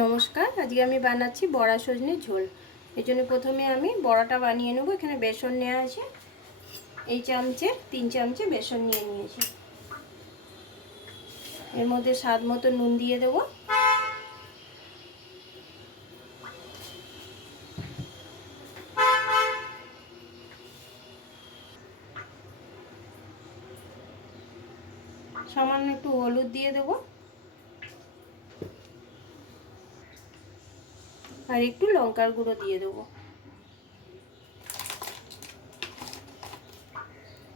নমস্কার, আজকে আমি বানাচ্ছি বড়া সজনের ঝোল। এর জন্য প্রথমে আমি বড়াটা বানিয়ে নেব। এখানে বেসন নেওয়া আছে, এই চামচে 3 চামচে বেসন নিয়ে নিয়েছি। এর মধ্যে স্বাদ মতো নুন দিয়ে দেব। সামান্য একটু হলুদ দিয়ে দেব আর একটু লঙ্কার গুঁড়ো দিয়ে দেব।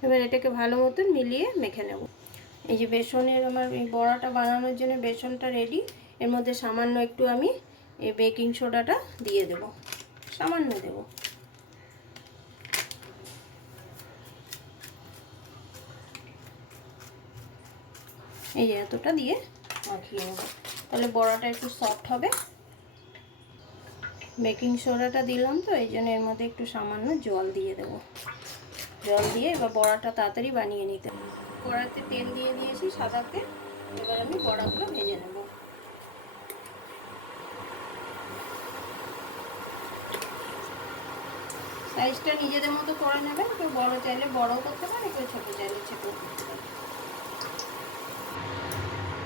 এবার এটাকে ভালো মতন মিলিয়ে মেখে নেব। এই যে বেসনের আমার এই বড়াটা বানানোর জন্য বেসনটা রেডি। এর মধ্যে সামান্য একটু আমি এই বেকিং সোডাটা দিয়ে দেব, সামান্য দেব। এই যে এতটা দিয়ে মাখিয়ে নেব, তাহলে বড়াটা একটু সফট হবে। বেকিং সোডাটা দিলাম তো, এই জন্য এর মধ্যে একটু সামান্য জল দিয়ে দেব। জল দিয়ে এবার বড়াটা তাড়াতাড়ি বানিয়ে নিতে হবে। কড়াইতে তেল দিয়ে দিয়েছি, সাদা তেল। এবার আমি বড়াগুলো ভেজে নেব। সাইজটা নিজেদের মতো করে নেবেন, কেউ বড় চাইলে বড় করতে পারে, কেউ ছোট চাইলে ছোট করতে পারে।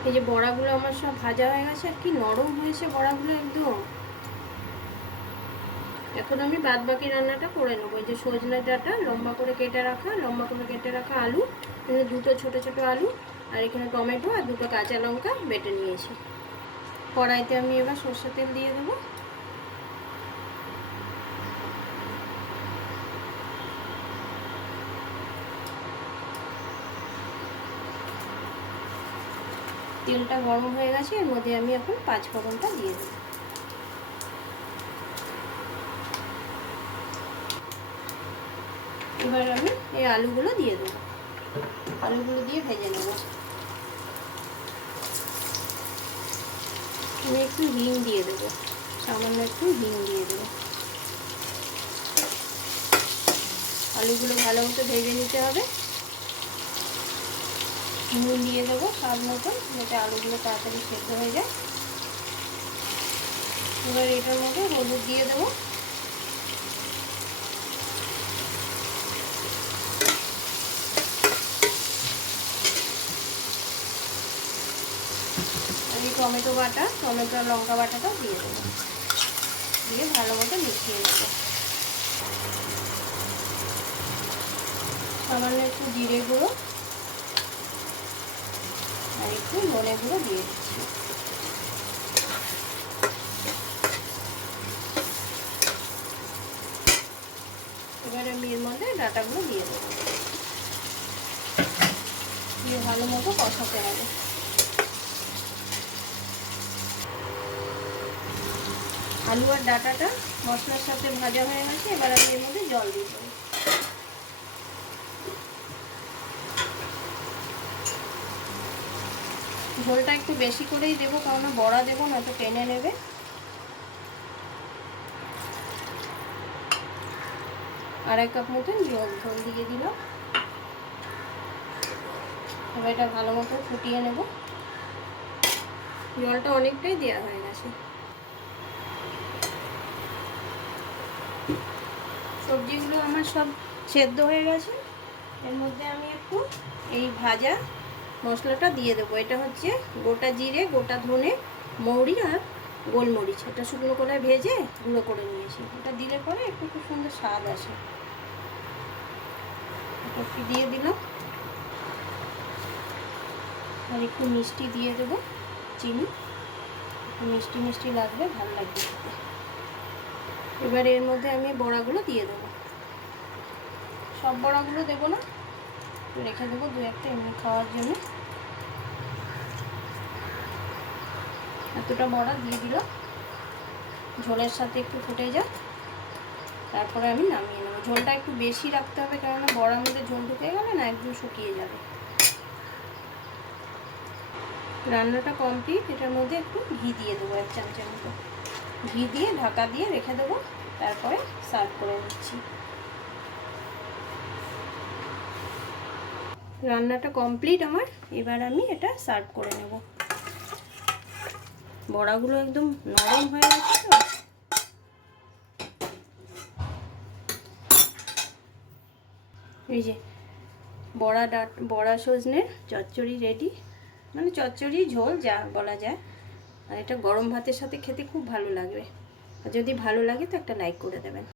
এই যে বড়াগুলো আমার সব ভাজা হয়ে গেছে, আর কি নরম হয়েছে বড়াগুলো একদম। এখন আমি বাদ বাকি রান্নাটা করে নেবো। এই যে সজনে ডাঁটা লম্বা করে কেটে রাখা, আলু, এখানে দুটো ছোট ছোট আলু, আর এখানে টমেটো আর দুটো কাঁচা লঙ্কা বেটে নিয়েছি। কড়াইতে আমি এবার সরষের তেল দিয়ে দেবো। তেলটা গরম হয়ে গেছে, এর মধ্যে আমি এখন 5 ফোড়নটা দিয়ে দেবো। এবার আমি এই আলুগুলো দিয়ে দেবো। আলুগুলো দিয়ে ভেজে নেব। আমি একটু হিং দিয়ে দেবো, সামান্য একটু হিং দিয়ে দেবো। আলুগুলো ভালো মতো ভেজে নিতে হবে। নুন দিয়ে দেবো স্বাদ মতন, যাতে আলুগুলো তাড়াতাড়ি সেদ্ধ হয়ে যায়। এবার এটার মধ্যে হলুদ দিয়ে দেবো। আর এই টমেটো বাটা, টমেটো আর লঙ্কা বাটাটাও দিয়ে দেবো। দিয়ে ভালো মতো মিশিয়ে নেবো। সামান্য একটু জিরে গুঁড়ো আর একটু ধনে গুঁড়ো দিয়ে দিচ্ছি। এবার আমি এর মধ্যে ডাঁটাগুলো দিয়ে দেবো, দিয়ে ভালো মতো কষাতে হবে। আলু আর ডাঁটাটা মশলার সাথে ভাজা হয়ে গেছে, এবার আমি এর মধ্যে জল দিয়ে দেবো। ঝোলটা একটু বেশি করেই দেবো, কারণ বড়া দেবো না তো টেনে নেবে। আর 1 কাপ মতন ঝোল দিয়ে দিলাম। এবার এটা ভালো মতো ফুটিয়ে নেব। জলটা অনেকটাই দেওয়া হয়ে গেছে। সবজিগুলো আমার সব সেদ্ধ হয়ে গেছে। এর মধ্যে আমি একটু এই ভাজা মশলাটা দিয়ে দেবো। এটা হচ্ছে গোটা জিরে, গোটা ধনে, মৌরি আর গোলমরিচ। এটা শুকনো করে ভেজে গুঁড়ো করে নিয়েছি। এটা দিলে পরে একটু খুব সুন্দর স্বাদ আসে। এটা একটু দিয়ে দিলাম, আর একটু মিষ্টি দিয়ে দেবো, চিনি। একটু মিষ্টি মিষ্টি লাগবে, ভালো লাগবে খেতে। এবার এর মধ্যে আমি বড়াগুলো দিয়ে দেবো। সব বড়াগুলো দেবো না, রেখে দেবো 2-1টা এমনি খাওয়ার জন্য। এতটা বড়া দিয়ে দিলাম। ঝোলের সাথে একটু ফুটে যাক, তারপরে আমি নামিয়ে নেবো। ঝোলটা একটু বেশি রাখতে হবে, কেননা বড়ার মধ্যে ঝোল ঢুকে গেলে না একদম শুকিয়ে যাবে। রান্নাটা কমপ্লিট। এটার মধ্যে একটু ঘি দিয়ে দেবো, 1 চামচের মতো ঘি দিয়ে ঢাকা দিয়ে রেখে দেবো। তারপরে সার্ভ করে নিচ্ছি। রান্নাটা কমপ্লিট আমার। এবার আমি এটা সার্ভ করে নেব। বড়াগুলো একদম নরম হয়ে গেছে তো। এই যে বড়া সজনের চচ্চড়ি রেডি, মানে চচ্চড়ি ঝোল যা বলা যায়। আর এটা গরম ভাতের সাথে খেতে খুব ভালো লাগবে। আর যদি ভালো লাগে তো একটা লাইক করে দেবেন।